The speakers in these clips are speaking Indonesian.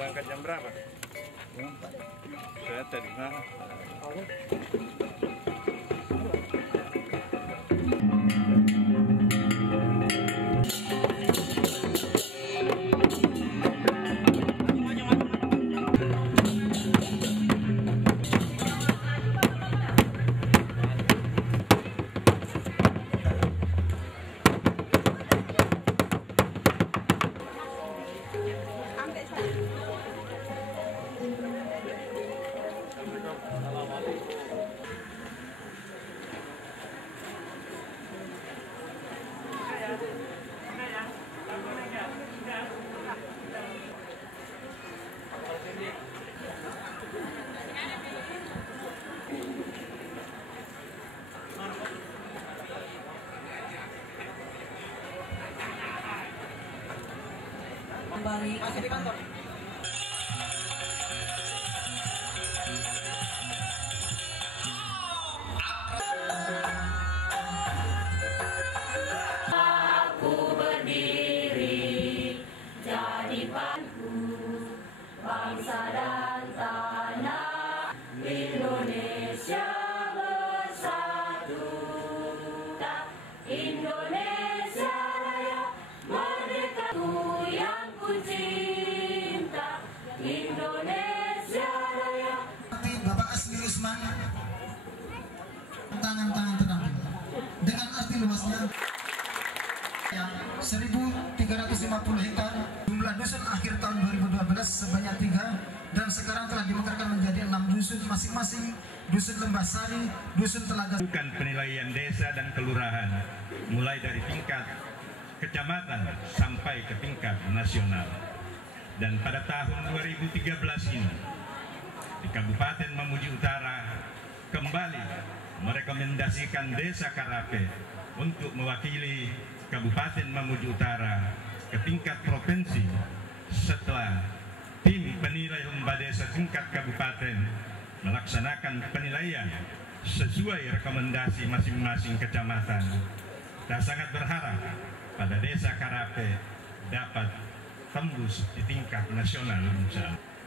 Berangkat jam berapa? Jam 4. Saya tadi mana? Kembali masih di kantor. Aku berdiri jadi paku bangsa dan tanah Indonesia bersatu. Indonesia Raya merdeka ku yang ku cinta. Indonesia Raya. Bapak Asmi Rusman, tangan-tangan terampil dengan arti luasnya yang 1.350 hektar, jumlah dusun akhir tahun 2012 sebanyak 3 dan sekarang telah dimekarkan menjadi 6 dusun masing-masing, dusun Lembah Sari, dusun Telaga. Bukan penilaian desa dan kelurahan, mulai dari tingkat kecamatan sampai ke tingkat nasional. Dan pada tahun 2013 ini, di Kabupaten Mamuju Utara kembali merekomendasikan Desa Karape untuk mewakili Kabupaten Mamuju Utara ke tingkat provinsi setelah tim penilai lomba desa tingkat kabupaten melaksanakan penilaian sesuai rekomendasi masing-masing kecamatan. Kita sangat berharap pada Desa Karape dapat tembus di tingkat nasional.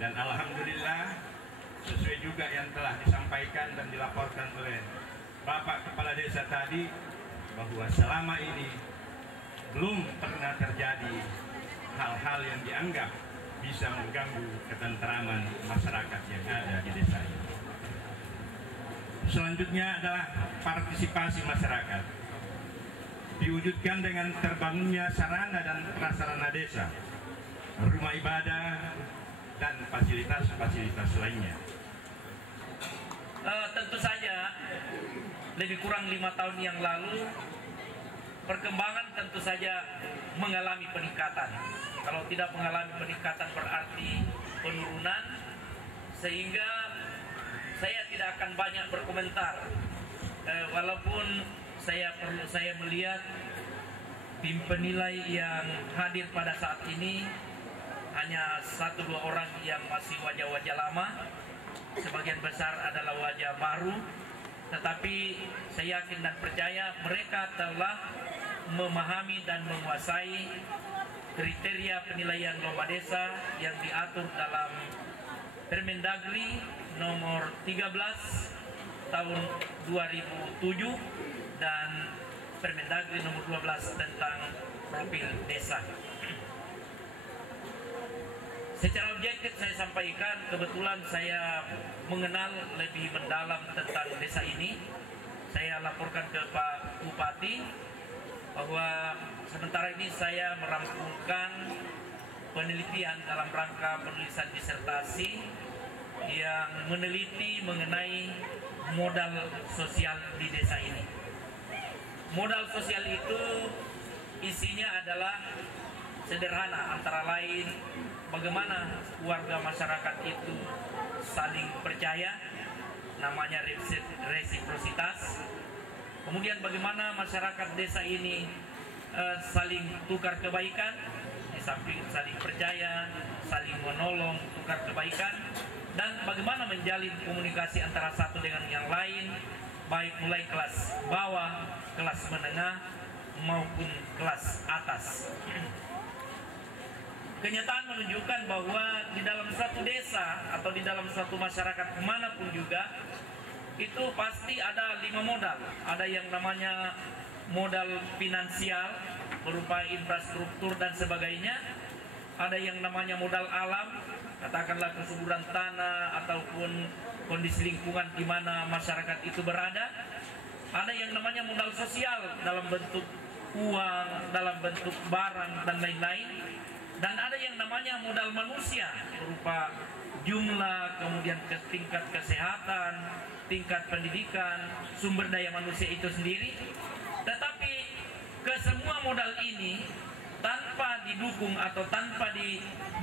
Dan alhamdulillah sesuai juga yang telah disampaikan dan dilaporkan oleh Bapak Kepala Desa tadi, bahwa selama ini belum pernah terjadi hal-hal yang dianggap bisa mengganggu ketentraman masyarakat yang ada di desa ini. Selanjutnya adalah partisipasi masyarakat. Diwujudkan dengan terbangunnya sarana dan prasarana desa, rumah ibadah, dan fasilitas-fasilitas lainnya. Tentu saja lebih kurang 5 tahun yang lalu perkembangan tentu saja mengalami peningkatan. Kalau tidak mengalami peningkatan berarti penurunan, sehingga saya tidak akan banyak berkomentar. Walaupun saya melihat tim penilai yang hadir pada saat ini hanya 1-2 orang yang masih wajah-wajah lama, sebagian besar adalah wajah baru, tetapi saya yakin dan percaya mereka telah memahami dan menguasai kriteria penilaian lomba desa yang diatur dalam Permendagri nomor 13 tahun 2007 dan Permendagri nomor 12 tentang profil desa. Secara objektif saya sampaikan, kebetulan saya mengenal lebih mendalam tentang desa ini. Saya laporkan ke Pak Bupati bahwa sementara ini saya merampungkan penelitian dalam rangka penulisan disertasi yang meneliti mengenai modal sosial di desa ini. Modal sosial itu isinya adalah sederhana, antara lain bagaimana warga masyarakat itu saling percaya, namanya resiprositas. Kemudian bagaimana masyarakat desa ini saling tukar kebaikan, di samping saling percaya, saling menolong, tukar kebaikan, dan bagaimana menjalin komunikasi antara satu dengan yang lain, baik mulai kelas bawah, kelas menengah, maupun kelas atas. Kenyataan menunjukkan bahwa di dalam suatu desa atau di dalam suatu masyarakat kemanapun juga, itu pasti ada 5 modal. Ada yang namanya modal finansial berupa infrastruktur dan sebagainya. Ada yang namanya modal alam, katakanlah kesuburan tanah ataupun kondisi lingkungan di mana masyarakat itu berada. Ada yang namanya modal sosial dalam bentuk uang, dalam bentuk barang dan lain-lain. Dan ada yang namanya modal manusia berupa jumlah, kemudian ke tingkat kesehatan, tingkat pendidikan, sumber daya manusia itu sendiri. Tetapi kesemua modal ini tanpa didukung atau tanpa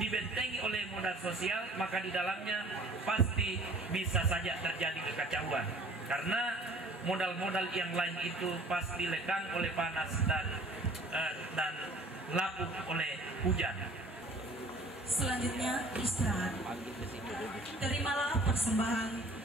dibentengi oleh modal sosial, maka di dalamnya pasti bisa saja terjadi kekacauan. Karena modal-modal yang lain itu pasti lekang oleh panas dan lapuk oleh hujan. Selanjutnya istirahat. Terimalah persembahan.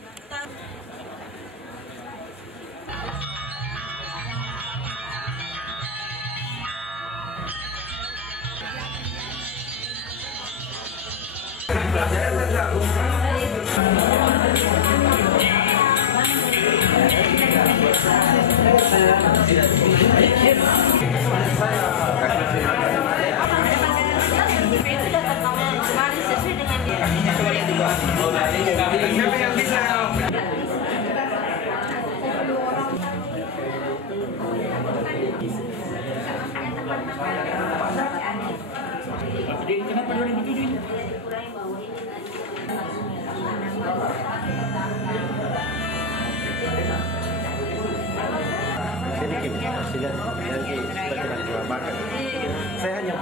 Saya hanya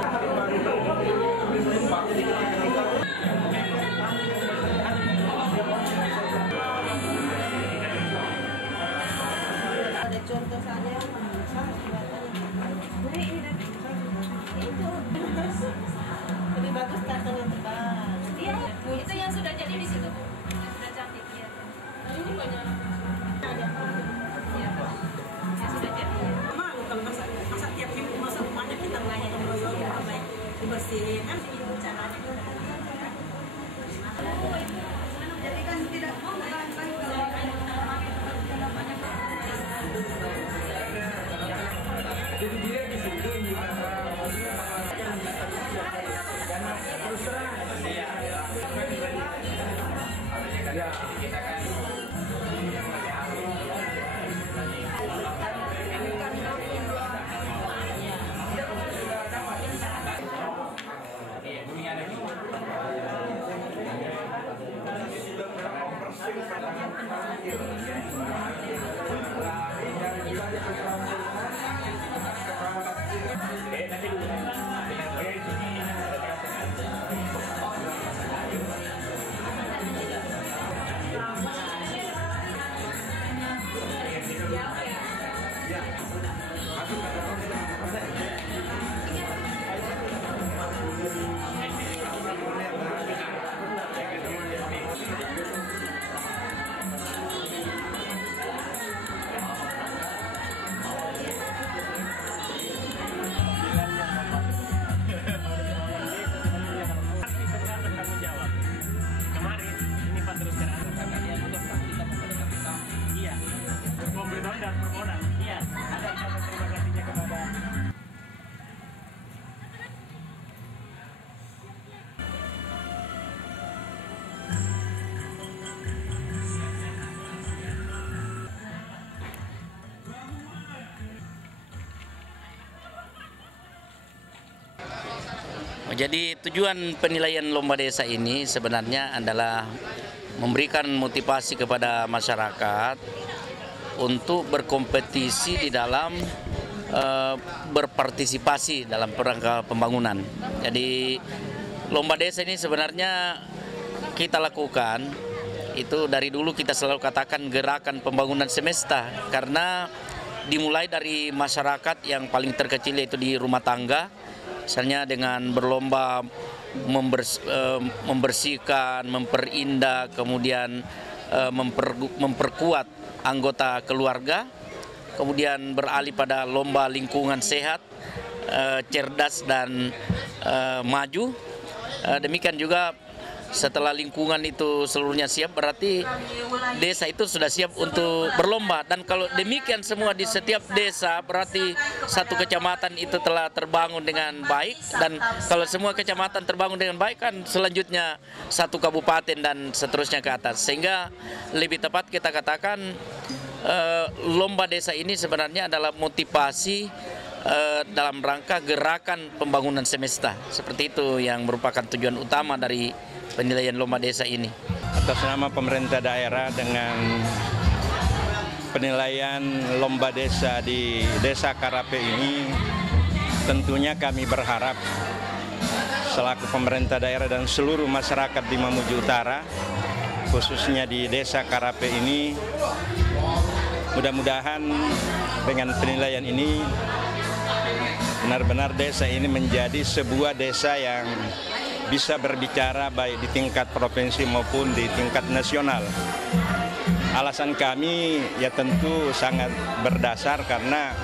Ada contoh saja itu lebih bagus tartan yang tebal. Iya, itu yang sudah jadi di situ. Yang sudah cantik ya. Ini banyak. Ada. Ya, yang sudah jadi. Malu kalau masa tiap minggu masa rumahnya kita nanya ke beliau yang baik dibersihin kan itu caranya. Jadi kan tidak mau jadi dia di situ Jadi tujuan penilaian lomba desa ini sebenarnya adalah memberikan motivasi kepada masyarakat untuk berkompetisi di dalam berpartisipasi dalam rangka pembangunan. Jadi lomba desa ini sebenarnya kita lakukan itu dari dulu, kita selalu katakan gerakan pembangunan semesta, karena dimulai dari masyarakat yang paling terkecil yaitu di rumah tangga, misalnya dengan berlomba membersihkan, memperindah, kemudian memperkuat anggota keluarga, kemudian beralih pada lomba lingkungan sehat, cerdas dan maju. Demikian juga setelah lingkungan itu seluruhnya siap, berarti desa itu sudah siap untuk berlomba. Dan kalau demikian semua di setiap desa, berarti satu kecamatan itu telah terbangun dengan baik. Dan kalau semua kecamatan terbangun dengan baik, kan selanjutnya satu kabupaten dan seterusnya ke atas. Sehingga lebih tepat kita katakan lomba desa ini sebenarnya adalah motivasi dalam rangka gerakan pembangunan semesta. Seperti itu yang merupakan tujuan utama dari penilaian lomba desa ini. Atas nama pemerintah daerah, dengan penilaian lomba desa di Desa Karape ini, tentunya kami berharap selaku pemerintah daerah dan seluruh masyarakat di Mamuju Utara, khususnya di Desa Karape ini, mudah-mudahan dengan penilaian ini benar-benar desa ini menjadi sebuah desa yang bisa berbicara baik di tingkat provinsi maupun di tingkat nasional. Alasan kami ya tentu sangat berdasar karena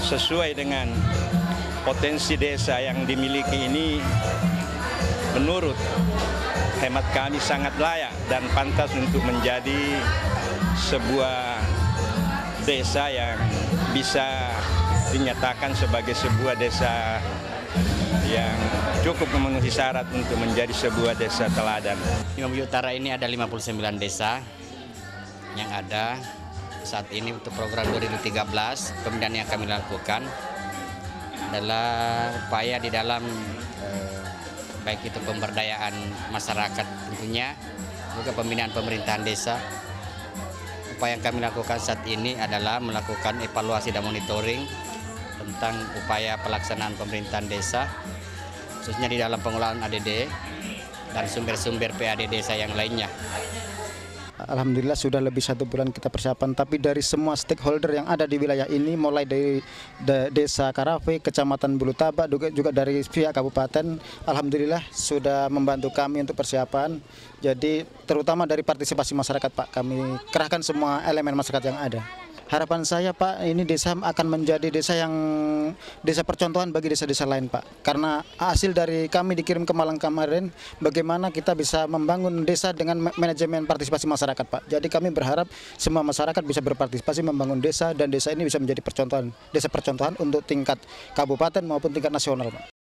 sesuai dengan potensi desa yang dimiliki ini, menurut hemat kami sangat layak dan pantas untuk menjadi sebuah desa yang bisa dinyatakan sebagai sebuah desa yang cukup memenuhi syarat untuk menjadi sebuah desa teladan. Di Mamuju Utara ini ada 59 desa yang ada saat ini. Untuk program 2013, pembinaan yang kami lakukan adalah upaya di dalam baik itu pemberdayaan masyarakat tentunya, juga pembinaan pemerintahan desa. Upaya yang kami lakukan saat ini adalah melakukan evaluasi dan monitoring tentang upaya pelaksanaan pemerintahan desa, khususnya di dalam pengelolaan ADD dan sumber-sumber PAD desa yang lainnya. Alhamdulillah sudah lebih 1 bulan kita persiapan, tapi dari semua stakeholder yang ada di wilayah ini, mulai dari Desa Karape, Kecamatan Bulutabak, juga dari pihak kabupaten, alhamdulillah sudah membantu kami untuk persiapan. Jadi terutama dari partisipasi masyarakat, Pak, kami kerahkan semua elemen masyarakat yang ada. Harapan saya, Pak, ini desa akan menjadi desa percontohan bagi desa-desa lain, Pak. Karena hasil dari kami dikirim ke Malang kemarin, bagaimana kita bisa membangun desa dengan manajemen partisipasi masyarakat, Pak. Jadi kami berharap semua masyarakat bisa berpartisipasi membangun desa, dan desa ini bisa menjadi desa percontohan untuk tingkat kabupaten maupun tingkat nasional, Pak.